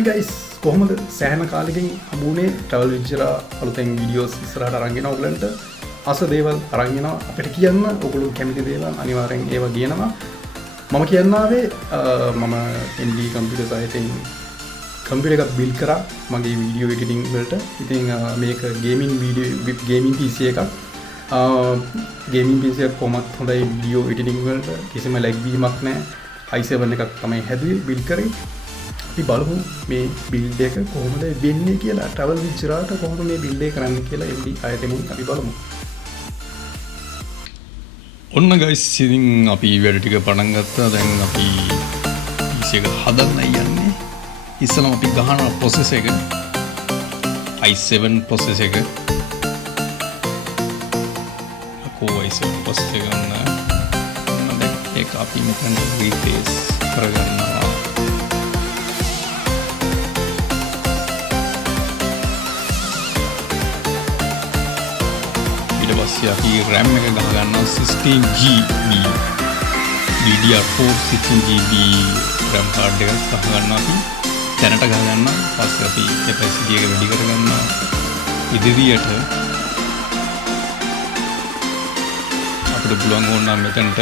Hi guys, කොහොමද සෑහෙන කාලෙකින් හම්බුනේ travel with Jayraa අලුතෙන් වීඩියෝස් ඉස්සරහට අරන් එනවා ඔයගලන්ට අස දේවල් අරන් එනවා අපිට කියන්න ඔයගොල්ලෝ කැමති දේවල් අනිවාර්යෙන් ඒවා කියනවා මම කියන්නාවේ මම MD computer සාහිත්‍යයෙන් කම්පියුටර් එකක් බිල්ඩ් කරා මගේ වීඩියෝ එඩිටින් වලට ඉතින් මේක ගේමින් PC එකක් ගේමින් PC එක කොහොමත් හොඳයි වීඩියෝ එඩිටින් වලට කිසිම ලැග් වීමක් නැහැ i7 එකක් තමයි හැදුවේ බිල්ඩ් කරේ අපි බලමු මේ බිල්ඩ් එක කොහොමද වෙන්නේ කියලා travel with Jayraට කොහොමද මේ බිල්ඩ් එක කරන්නේ කියලා MD ආයතනෙන් අපි බලමු. ඔන්න guys ඉතින් අපි වැඩ ටික පටන් ගත්තා. දැන් අපි PC එක හදන්න යන්නේ. ඉස්සෙල්ලාම අපි ගහන process එක i7 process එක. අකෝ i7 process එක ගන්න. දැන් ඒක අපි මෙතන replace කරගන්නවා. අපි RAM එක ගහ ගන්නවා 16GB DDR4 16GB RAM card එකක් ගහ ගන්නවා අපි දැනට ගහ ගන්නවා පස්සේ අපි capacity එක වැඩි කර ගන්නවා ඉදිරියට අපිට පුළුවන් වුණා මෙතනට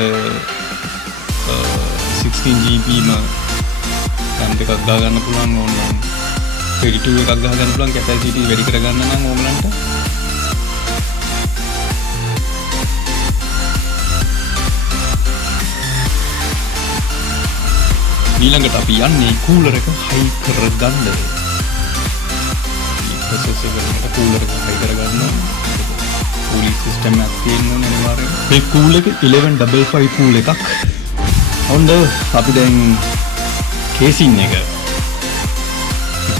16GB RAM එකක් ගහ ගන්න පුළුවන් ඕනනම් 32 එකක් ගහ ගන්න පුළුවන් capacity වැඩි කර ගන්න නම් ඕගලන්ට ඊළඟට අපි යන්නේ කූලර් එක හයි කරගන්න. ප්‍රොසෙස් එකට කූලර් එක හයි කරගන්න. කූලින් සිස්ටම් එකක් තියෙන්න ඕනේ අනිවාර්යෙන්. මේ කූල් එක 1155 කූල් එකක්. ඔන්න අපි දැන් කේසින් එක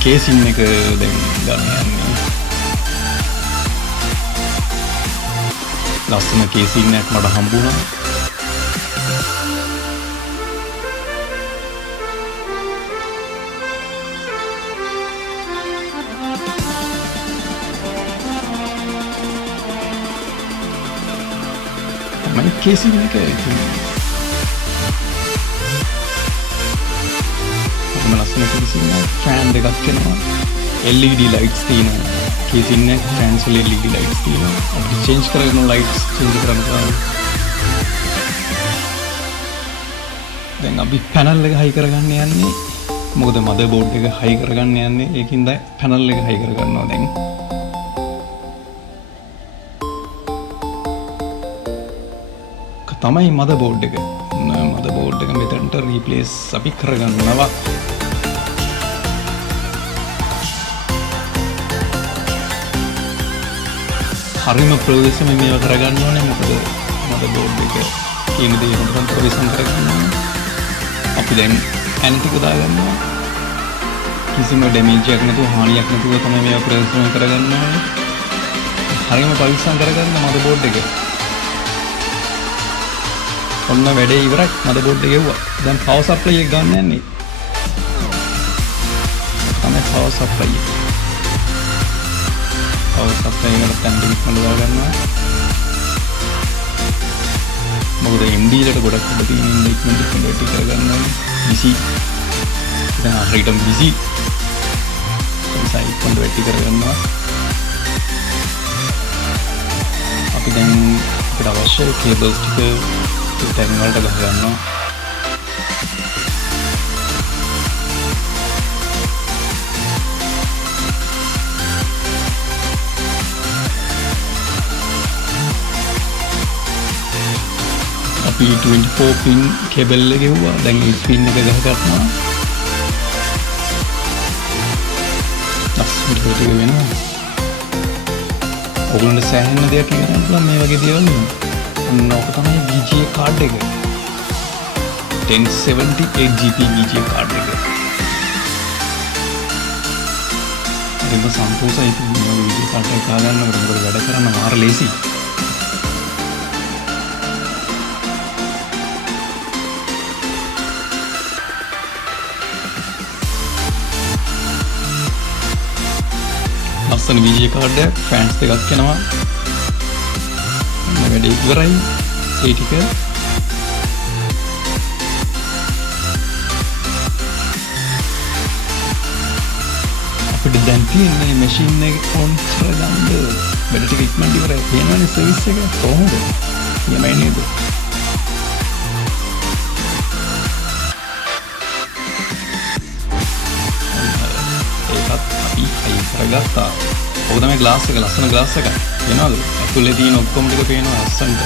දැන් ගන්න යන්නේ. ලස්සන කේසින් එකක් මට හම්බුණා. කේසින් එක අපම ලස්සන කේසින් එක ෆෑන් දෙකක් එනවා LED lights තියෙනවා කේසින් එක ෆෑන්ස් වල LED lights තියෙනවා අපිට චේන්ජ් කරගන්න lights චේන්ජ් කරන්න පුළුවන් දැන් අපි පැනල් එක හයි කරගන්න යන්නේ මොකද මදර්බෝඩ් එක හයි කරගන්න යන්නේ ඒකින්ද පැනල් එක හයි කරගන්නවා දැන් තමයි මදර්බෝඩ් එක මෙතනට රීප්ලේස් අපි කරගන්නවා හරිම ප්‍රවේශම මේවා කරගන්න ඕනේ මොකද මදර්බෝඩ් එක කියන දේ හොඳට ප්‍රවේශම් කරගන්න ඕනේ අපි දැන් ඇන්ටික දාගන්නවා කිසිම ඩැමේජ් එකක් නැතුව හානියක් නැතුව තමයි මේවා ප්‍රවේශම් කරගන්න ඕනේ හරිම පරිස්සම් කරගන්න මදර්බෝඩ් එක ඔන්න වැඩේ ඉවරයි මදර්බෝඩ් එක ගෙවුවා. දැන් පවර් සප්ලයි එක ගන්න යන්නේ. තමයි පවර් සප්ලයි එක. පවර් සප්ලයි එකට තැන්ඩින් හඳුනා ගන්නවා. මොකද MD එකට ගොඩක් ඔබ තියෙන ඉන්ඩෙක්ස්මන්ට් එක කන්වර්ට් කර ගන්නවා. busy. දැන් හරියටම busy. සයිඩ් කන්වර්ට් කර ගන්නවා. අපි දැන් අපිට අවශ්‍ය කේබල්ස් ටික ටර්මිනල් වලට ගහ ගන්නවා අපි 24 pin කේබල් එක ගෙවුවා දැන් 8 pin එක ගහ ගන්නවා ලස්සනට ටික වෙනවා ඔයගොල්ලන්ට සෑහෙන දෙයක් කියන්න පුළුවන් මේ වගේ දේවල් නෝක තමයි VGA කාඩ් එක 1078GB VGA කාඩ් එක දෙන්න සම්පූර්ණයි මේ VGA කාඩ් එක ගන්නකොට මොකද වැඩ කරන්න මාර ලේසි ලස්සන VGA කාඩ් එක ෆෑන්ස් දෙකක් එනවා වැඩේ ඉවරයි ඒ ටික අපිට දැන් තියෙන්නේ මැෂින් එක ඔන් කරගන්න වැඩ ටික ඉක්මනට ඉවරයි. කියනවනේ සර්විස් එක කොහොමද? යමයි නේද? ඒකත් අපි අයින් කරගත්තා. ඔක තමයි ග්ලාස් එක, ලස්සන ග්ලාස් එකක්. වෙනවද? ඇතුලේ තියෙන ඔක්කොම ටික පේනවා අස්සන්ට.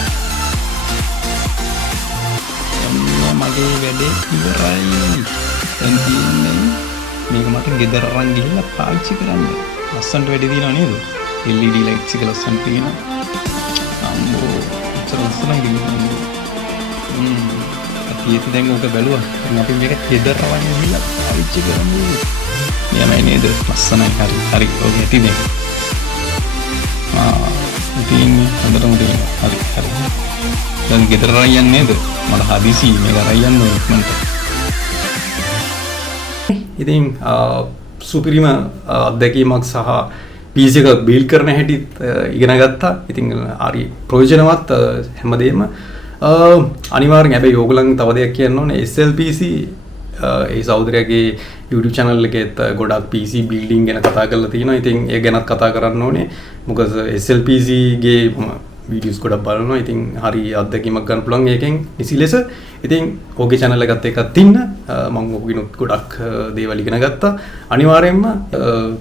මගේ වැඩේ ඉවරයි. දැන් තියෙන්නේ මේක මට ගෙදර අරන් ගිහිල්ලා පාවිච්චි කරන්න. ලස්සනට වැඩි දිනව නේද? LED lights එක ලස්සනට තියෙනවා. අම්මෝ ලස්සනයි කියන්නේ. අපි දැන් ඕක බැලුවා. දැන් අපි මේක ගෙදර අරන් ගිහිල්ලා පාවිච්චි කරමු. යමයි නේද? ලස්සනයි. හරි. ඔක ඇති නේ. තියෙන්නේ හොඳටම තියෙනවා. හරි. දැන් ගෙදර අරන් යන්නේ නේද? මට හදිසි මේක අරන් යන්න ඕනේ ඉක්මනට. ඉතින් සුපිරිම අත්දැකීමක් සහ PC එක බිල්ඩ් කරන හැටිත් ඉගෙන ගත්තා. ඉතින් හරි ප්‍රයෝජනවත් හැමදේම. අනිවාර්යෙන් හැබැයි ඕගොල්ලන් තව දෙයක් කියන්න ඕනේ SLPC ඒ සහෝදරයාගේ YouTube channel එකේත් ගොඩක් PC building ගැන කතා කරලා තියෙනවා. ඉතින් ඒ ගැනත් කතා කරන්න ඕනේ. මොකද SLPC ගේ videos ගොඩක් බලනවා. ඉතින් හරි අත්දැකීමක් ගන්න පුළුවන් ඒකෙන් නිසි ලෙස. ඉතින් ඔගේ channel එකත් එක්කත් ඉන්න මම ඔකිනුත් ගොඩක් දේවල් ඉගෙන ගත්තා. අනිවාර්යයෙන්ම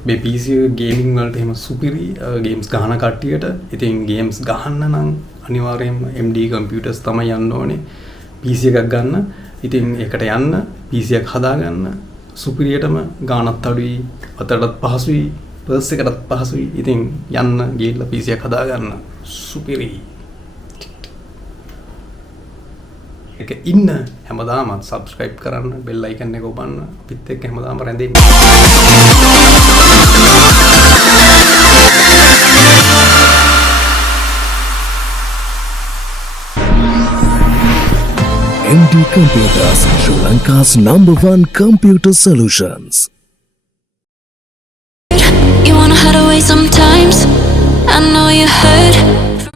මේ PC gaming වලට එහෙම සුපිරි games ගහන කට්ටියට ඉතින් games ගහන්න නම් අනිවාර්යයෙන්ම MD computers තමයි යන්න ඕනේ. PC එකක් ගන්න. ඉතින් ඒකට යන්න PC එකක් හදාගන්න සුපිරියටම ගානත් අඩුයි, අතටත් පහසුයි, පර්ස් එකටත් පහසුයි. ඉතින් යන්න ගිහිල්ලා PC එකක් හදාගන්න සුපිරි. ඒක ඉන්න හැමදාම subscribe කරන්න, bell icon එක ඔබන්න. අපිත් එක්ක හැමදාම රැඳෙන්න. MD Computers, Sri Lanka's #1 computer solutions. You wanna hide away sometimes. I know you hurt.